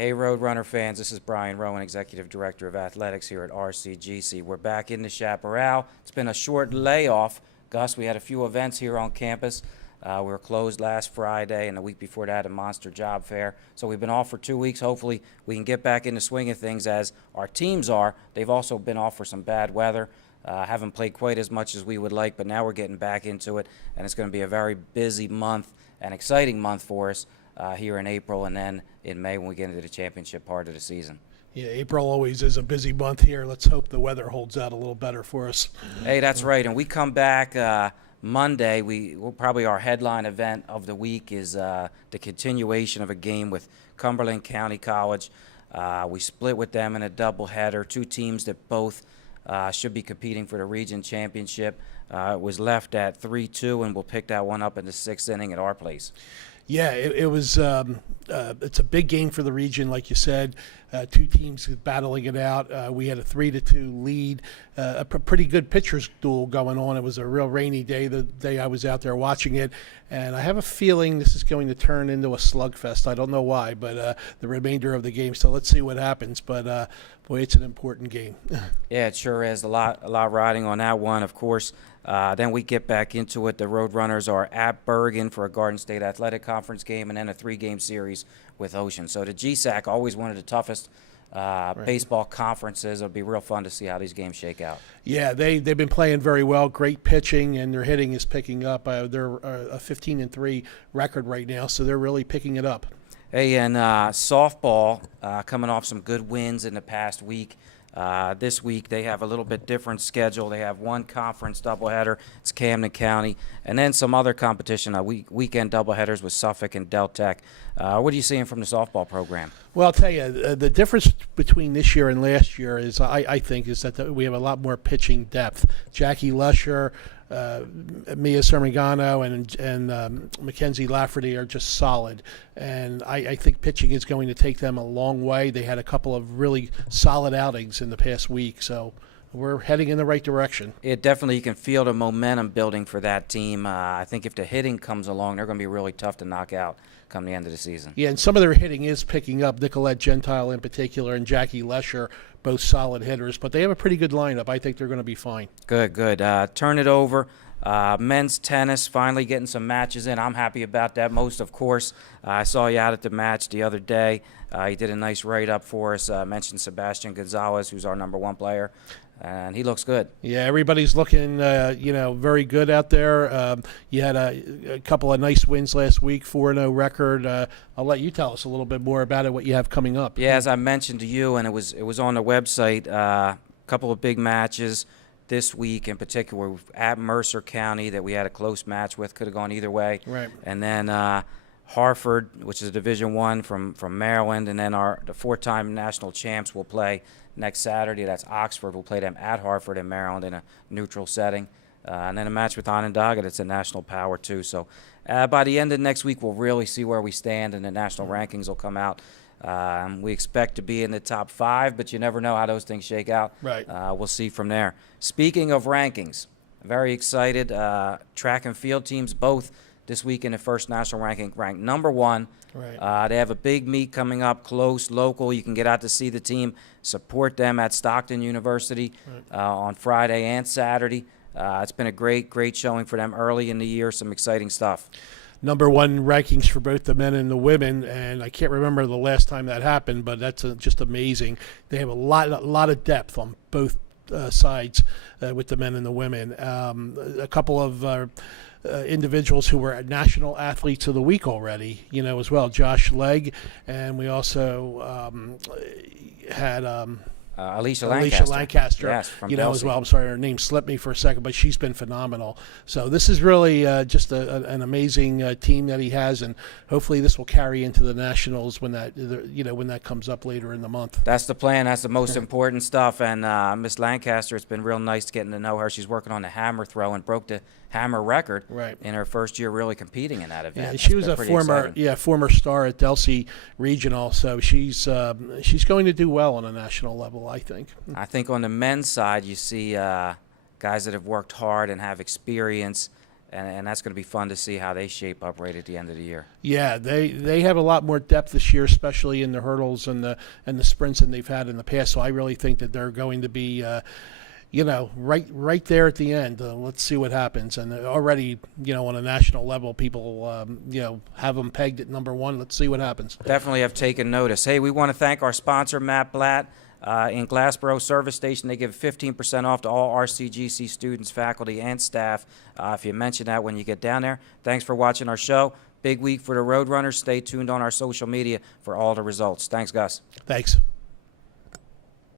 Hey, Roadrunner fans, this is Brian Rowan, Executive Director of Athletics here at RCGC. We're back in the Chaparral. It's been a short layoff. Gus, we had a few events here on campus. We were closed last Friday, and the week before that, a monster job fair. So we've been off for 2 weeks. Hopefully, we can get back in the swing of things as our teams are. They've also been off for some bad weather. Haven't played quite as much as we would like, but now we're getting back into it, and it's going to be a very busy month, an exciting month for us here in April, and then in May when we get into the championship part of the season. Yeah, April always is a busy month here. Let's hope the weather holds out a little better for us. Hey, that's right, and we come back Monday. We'll probably our headline event of the week is the continuation of a game with Cumberland County College. We split with them in a doubleheader, two teams that both should be competing for the region championship. It was left at 3-2, and we'll pick that one up in the sixth inning at our place. Yeah, it was. It's a big game for the region, like you said. Two teams battling it out. We had a 3-2 lead. A pretty good pitchers duel going on. It was a real rainy day, the day I was out there watching it, and I have a feeling this is going to turn into a slugfest. I don't know why, but the remainder of the game. So let's see what happens. But boy, it's an important game. Yeah, it sure is. A lot riding on that one, of course. Then we get back into it. The Roadrunners are at Bergen for a Garden State Athletic Conference game, and then a 3-game series with Ocean. So the GSAC, always one of the toughest baseball conferences. It'll be real fun to see how these games shake out. Yeah, they've been playing very well. Great pitching, and their hitting is picking up. They're a 15-3 record right now, so they're really picking it up. Hey, and softball coming off some good wins in the past week. This week they have a little bit different schedule. They have one conference doubleheader. It's Camden County, and then some other competition, weekend doubleheaders with Suffolk and Del Tech. What are you seeing from the softball program? Well, I'll tell you, the difference between this year and last year is, I think, is that we have a lot more pitching depth. Jackie Lesher, Mia Sermigano, and Mackenzie Lafferty are just solid, and I think pitching is going to take them a long way. They had a couple of really solid outings in the past week, so we're heading in the right direction. It definitely, you can feel the momentum building for that team. I think if the hitting comes along, they're going to be really tough to knock out come the end of the season. Yeah, and some of their hitting is picking up. Nicolette Gentile in particular and Jackie Lesher, both solid hitters, but they have a pretty good lineup. I think they're going to be fine. Good. Turn it over. Men's tennis finally getting some matches in. I'm happy about that. Most, of course, I saw you out at the match the other day. You did a nice write-up for us. Mentioned Sebastian Gonzalez, who's our #1 player, and he looks good. Yeah, everybody's looking, very good out there. You had a couple of nice wins last week, 4-0 record. I'll let you tell us a little bit more about it, what you have coming up. Yeah, as I mentioned to you, and it was on the website, a couple of big matches this week in particular at Mercer County that we had a close match with, could have gone either way. Right. And then Hartford, which is a Division I from Maryland, and then the 4-time national champs will play next Saturday. That's Oxford. We'll play them at Hartford in Maryland in a neutral setting. And then a match with Onondaga that's a national power too. So by the end of next week, we'll really see where we stand, and the national rankings will come out. We expect to be in the top 5, but you never know how those things shake out. Right. We'll see from there. Speaking of rankings, very excited. Track and field teams both this week in the first national ranking ranked #1. Right. They have a big meet coming up, close, local. You can get out to see the team, support them at Stockton University on Friday and Saturday. It's been a great showing for them early in the year. Some exciting stuff. #1 rankings for both the men and the women, and I can't remember the last time that happened, but that's just amazing. They have a lot of depth on both sides with the men and the women. A couple of individuals who were national athletes of the week already, as well. Josh Legg, and we also had Alicia Lancaster, yes, from as well. I'm sorry, her name slipped me for a second, but she's been phenomenal. So this is really just an amazing team that he has, and hopefully this will carry into the nationals when that comes up later in the month. That's the plan. That's the most important stuff. And Miss Lancaster, it's been real nice getting to know her. She's working on the hammer throw and broke the hammer record in her first year really competing in that event. Yeah, she was a former star at Delsea Regional, so she's going to do well on a national level, I think. I think on the men's side, you see guys that have worked hard and have experience and that's going to be fun to see how they shape up right at the end of the year. Yeah, they have a lot more depth this year, especially in the hurdles and the sprints than they've had in the past. So I really think that they're going to be, right there at the end. Let's see what happens. And already, on a national level, people, have them pegged at number one. Let's see what happens. Definitely have taken notice. Hey, we want to thank our sponsor, Matt Blatt. In Glassboro Service Station, they give 15% off to all RCGC students, faculty, and staff. If you mention that when you get down there. Thanks for watching our show. Big week for the Roadrunners. Stay tuned on our social media for all the results. Thanks, Gus. Thanks.